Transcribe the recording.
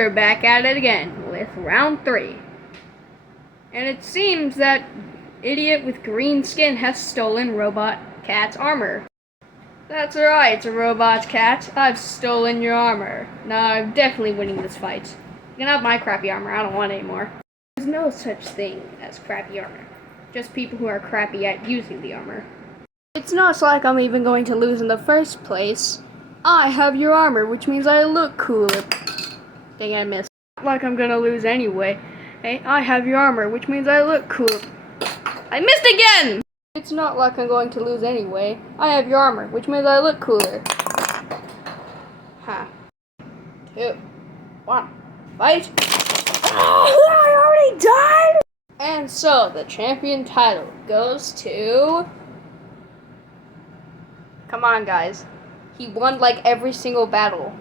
we're back at it again with round 3. And it seems that idiot with green skin has stolen Robot Cat's armor. That's right, it's a Robot Cat. I've stolen your armor. Now I'm definitely winning this fight. You can have my crappy armor, I don't want it anymore. There's no such thing as crappy armor. Just people who are crappy at using the armor. It's not like I'm even going to lose in the first place. I have your armor, which means I look cooler. Dang, I missed. Not like I'm gonna lose anyway. Hey, I have your armor, which means I look cooler. I missed again! It's not like I'm going to lose anyway. I have your armor, which means I look cooler. Ha. 2, 1, fight! I already died! And so, the champion title goes to... Come on, guys. He won like every single battle.